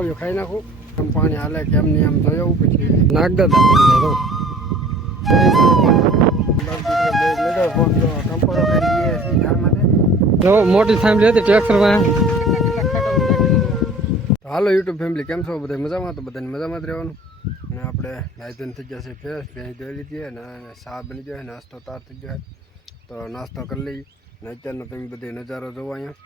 ખખોડિયું ખાઈ નાખું. એમ પાણી હાલે કેમ એમ આમ જોયું પછી નાખ દાદા પડી જો, મોટી ફેમિલી હતી ટ્રેક્ટરમાં. હાલો યુટ્યુબ ફેમિલી કેમ છો? બધા મજામાં? તો બધાને મજામાં જ રહેવાનું. અને આપણે નાયધન થઈ જશે ફ્રેશ ભેંસ ધોઈ લીધી અને ચા બની ગયો નાસ્તો તાર થઈ ગયો તો નાસ્તો કરી લઈ અને અત્યારનો તમે બધે નજારો જોવો અહીંયા.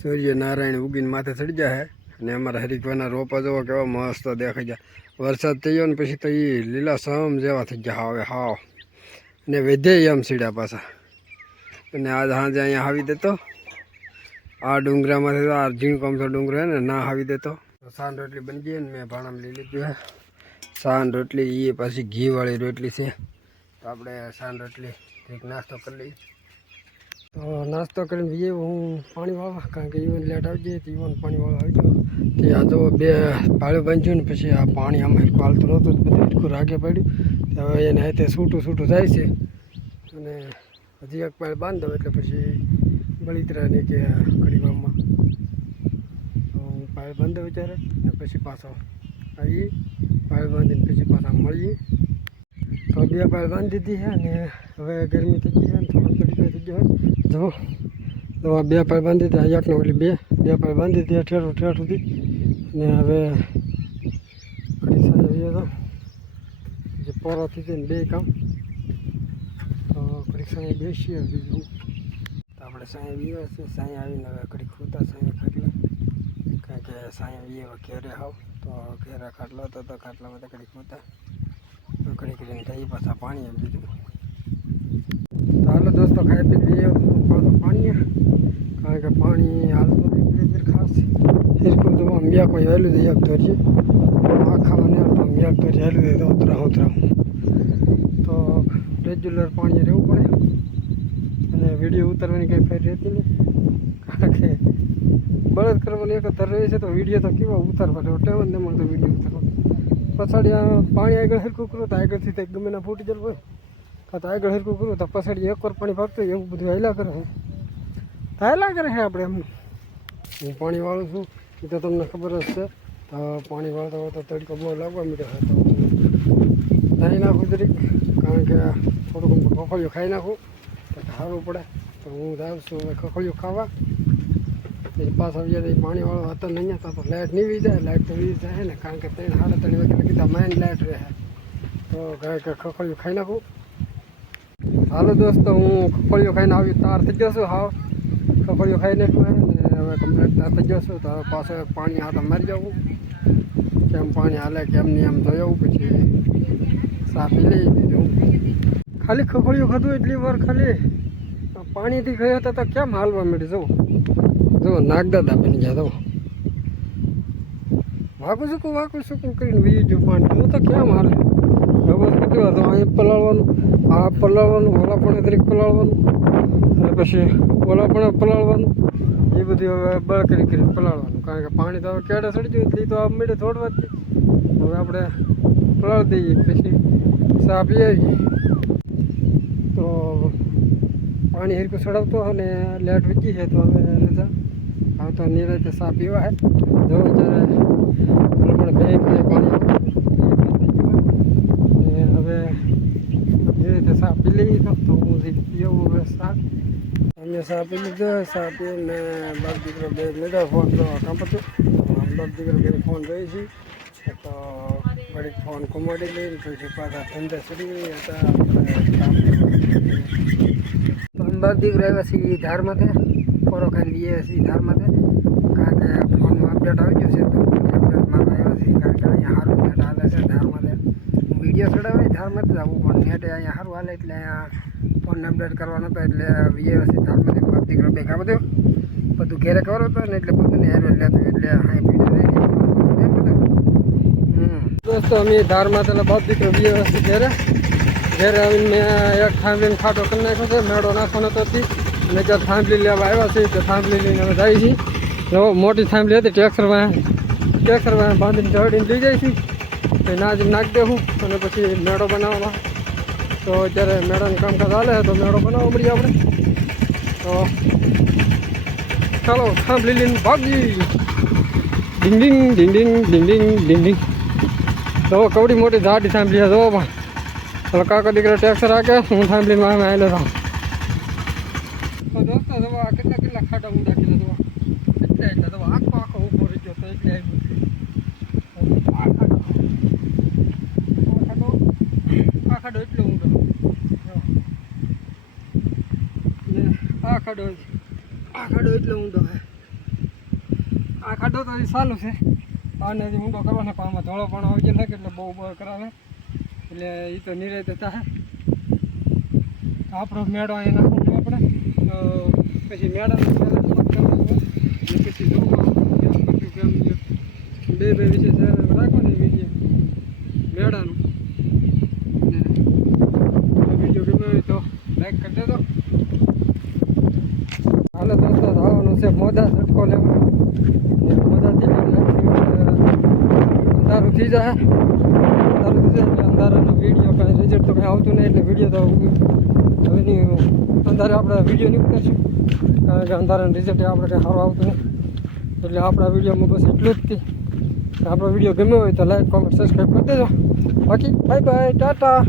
સૂર્ય નારાયણ ઉગીને માથે ચડી જાય અને અમારા હરિકભાઈના રોપા જોવો કેવા મસ્ત દેખાઈ જાય વરસાદ થઈ ગયો ને પછી તો એ લીલા સમ જેવા થઈ ગયા હવે, હાવ. અને વધે એમ સીડ્યા પાછા. અને આજ સાંજે અહીંયા આવી દેતો. આ ડુંગરામાંથી આ ઝીણકોમથો ડુંગરો હે ને, ના આવી દેતો. સાંજ રોટલી બની ગઈ ને મેં ભાણામાં લઈ લીધું હે. સાંજ રોટલી એ પાછી ઘીવાળી રોટલી છે. તો આપણે સાંજ રોટલી કંઈક નાસ્તો કરી લઈએ. તો નાસ્તો કરીને જઈએ હું પાણી વાળવા, કારણ કે ઈવન લેટ આવી જાય તો ઈવન પાણી વાળવા આવી ગયો. તે આ તો બે પાળું બાંધ્યું ને પછી આ પાણી આમાં હિરકું હાલતું નહોતું બધું હિરકું રાગે પડ્યું. હવે એને હાથે છૂટું છૂટું જાય છે. અને હજી એક પાળ બાંધ, એટલે પછી બળીતરા ને કે વારમાં તો હું પાળ બાંધો વિચારે, ને પછી પાછો આવી પાળ બાંધીને પછી પાછા મળીએ. તો બે પાળ બાંધી દીધી છે, અને હવે ગરમી થઈ ગઈ છે, ને થોડો તડકો થઈ ગયો જો તો આ બે પાળ બાંધી હતી એકને ઓલી બે. બે પાળ બાંધી હતી ઠેઠું ઠેઠ સુધી. ને હવે ઘડી સાંજે જઈએ તો. જે પોરો થઈ જાય ને બે કામ. તો ઘડીક સાંજે બેસીએ, બીજું તો આપણે સાંજે વીએ છે સાંજે આવીને હવે ઘડીક ખૂતા સાંજે ખાટલે. કારણ કે સાંજે વીએ ઘેરે આવ તો ઘેરે ખાટલો હતો તો ખાટલામાં તો ઘડીક ખૂતા તો ઘડીક રહીને થઈ પાછા પાણી એમ બીજું તો હાલો દોસ્તો, ખાઈ પી લઈએ. પાણી કારણ કે પાણી હાલતું ધીરે ખાસ. હિરકુલ તો અંબિયા કોઈ વહેલું દે એક ધોરીએ આખા મને અંબિયા મિયા ધોરી હેલું દે તો ઉતરા ઉતરા. તો રેગ્યુલર પાણી રહેવું પડે. અને વીડિયો ઉતારવાની કંઈ ફેર રહેતી નહીં. કારણ કે બળદ કરવાની એક ધર રહે છે તો વીડિયો તો કેવા ઉતારવા રહ્યો ટેવ જ નહીં મળતો વીડિયો ઉતારવા. પછાડી પાણી આગળ હરકું કરો તો આગળથી તે ગમે ના ફૂટી જલ હોય. તો આગળ હરખું કરું તો પછાડી એક વાર પાણી ભાગતું એવું બધું હાલ્યા કરે છે હાલ્યા કરે છે આપણે એમ. હું પાણી વાળું છું, એ તો તમને ખબર જ છે. તો પાણી વાળતા હોય તો તડકો બહુ લાગવા માંડ્યો છે, તો નાહી નાખું દરેક કારણ કે થોડુંક ખખોળિયું ખાઈ નાખું. તો સારું પડે, તો હું જાઉં છું હવે ખખોળિયું ખાવા. એ પાછા આવી જાય પાણી વાળો હતો ને અહીંયા, તો લાઇટ નહીં વી જાય લાઇટ તો વી જાય ને, કારણ કે ત્રણ સાડા ત્રણ વાગ્યા કીધા માઇન લાઇટ રહે. તો કારણ કે ખખોળિયું ખાઈ નાખું. હાલો દોસ્તો, હું ખખોળિયું ખાઈને આવ્યું તાર થઈ ગયો છું હાવ. ખખોળિયું ખાઈને ને, હવે કમ્પ્લેટ તાર થઈ ગયો છું, તો હવે પાણી હાથ મારી જવું કેમ પાણી હાલે, કેમ નહીં આમ આવું પછી સાફી લઈ બીજું ખાલી ખખોળિયું ખાધું એટલી વાર ખાલી. પાણીથી ગયા હતા તો કેમ હાલવા મળી જવું જો, નાગદાદા બની ગયા તો વાકું શું વાકું શું કરીને વી પાણી, હું તો કેમ હાલે? હવે કેટલું અહીં પલાળવાનું. આ પલાળવાનું ઓલા પણ દરેક પલાળવાનું. અને પછી ઓલા પણ પલાળવાનું. એ બધું હવે બળ કરી કરી પલાળવાનું. કારણ કે પાણી તો હવે કેડે સડી ગયું એટલે તો આ મેળે થોડવા જ હવે આપણે પલાળી દઈએ, પછી ચા પી આવીએ તો પાણી હિરકું સડાવતો અને લેટ વીકી છે, તો હવે રજા. આવતો નિરાતે ચા પીવા હે જ્યારે પણ બે પાણી ને હવે એ રીતે ચા પી લઈએ તો હું પીવું હવે ચા અમે ચા પી લીધો ચા પીને બાપ દીકરો બે લીધો ફોન તો કામ હતું બાપ દીકરો બે ફોન જોઈ છે તો ઘડીક ફોન કુમાડી લઈને પછી પાછા ધંધે ચડી હતા તો અમે બાપ દીકરો આવ્યા છીએ ધારમાંથી ફોરો ખાઈ લઈએ છીએ ધારમાંથી કારણ કે ફોનમાં અપડેટ આવી ગયો છે તો અપડેટમાં આવ્યા છે ધારમાંથી વીડિયો ચડાવે ધારમાંથી જ પણ નેટ અહીંયા સારું હાલે એટલે અહીંયા ફોન અપડેટ કરવાનો હતો એટલે વીએસસી ધારમાંથી બાપ દીકરો કામ બધું. બધું ઘેરે ખબર હતો ને એટલે બધું ને લેતો એટલે અહીં પીડી દોસ્તો, અમે ધારમાં એટલે બાપ દીકરો વીએસસી ઘેરે. ઘેરે આવીને એક થાંભલીને ખાટો કરી નાખ્યો છે, મેળો નાખવાનો હતી અને જ્યાં થાંભલી લેવા આવ્યા છે તો થાંભલી લઈને અમે જાય છીએ. તો મોટી થાંભલી હતી ટ્રેક્ટરમાં ટ્રેક્ટરમાં બાંધીને ચડીને લઈ જાય છે નાજ નાખી દેવું અને પછી મેળો બનાવવાનો. તો અત્યારે મેળાનું કામકાજ હાલે તો મેળો બનાવવો પડીએ આપણે. તો ચાલો થાંભલી લઈને ભાગી. ડિંગ ડિંગ ડિંગ ડિંગ ડિંગ ડિંગ ડિંગ ડિંગ. તો કવડી મોટી ઝાડી સાંભળી જો, પણ. હવે કાકા દીકરા ટેક્સ રાખે હું સાંભળીને મારે આવેલો છું. તો દોસ્તો, જો આ કેટલા કેટલા ખાડા ઊંડા કેટલા જો એટલે એટલે, જો આખો આખો ઊભો રહી ગયો, તો એટલે આવ્યું આ ખાડો આ ખાડો આ ખાડો એટલો ઊંડો જો. ને આ ખાડો આ ખાડો એટલો ઊંડો છે. આ ખાડો તો હજી સારું છે. આને હજી ઊંડો કરવાનો પણ આમાં ધોળો પણ આવી જાય એટલે બહુ બહુ કરાવે. એટલે એ તો નિરાય થાય. આપણો મેળો અહીંયા નાખવાનો આપણે. તો પછી મેળાનું પછી. બે બે વિશે રાખો ને વીડિયો મેળાનું ને વીડિયો ગમ્યો હોય તો લાઈક કરી દેજો હાલો દોસ્તો આવવાનું છે મોજા ઝટકો લેવા. અંધારું થઈ જાય. અંધારું થઈ જાય એટલે અંધારાનો વીડિયો કાંઈ રિઝલ્ટ તો કાંઈ આવતું નહીં એટલે વીડિયો તો હવે નહીં અંધારે આપણે વીડિયો નહીં ઉતારશું કારણ કે અંધારાનું રિઝલ્ટ આપણે કાંઈ સારું આવતું નહીં. એટલે આપણા વિડીયોમાં બસ એટલું જ આપણો વીડિયો ગમ્યો હોય તો લાઈક કોમેન્ટ સબસ્ક્રાઈબ કરી દેજો. બાકી બાય બાય ટાટા.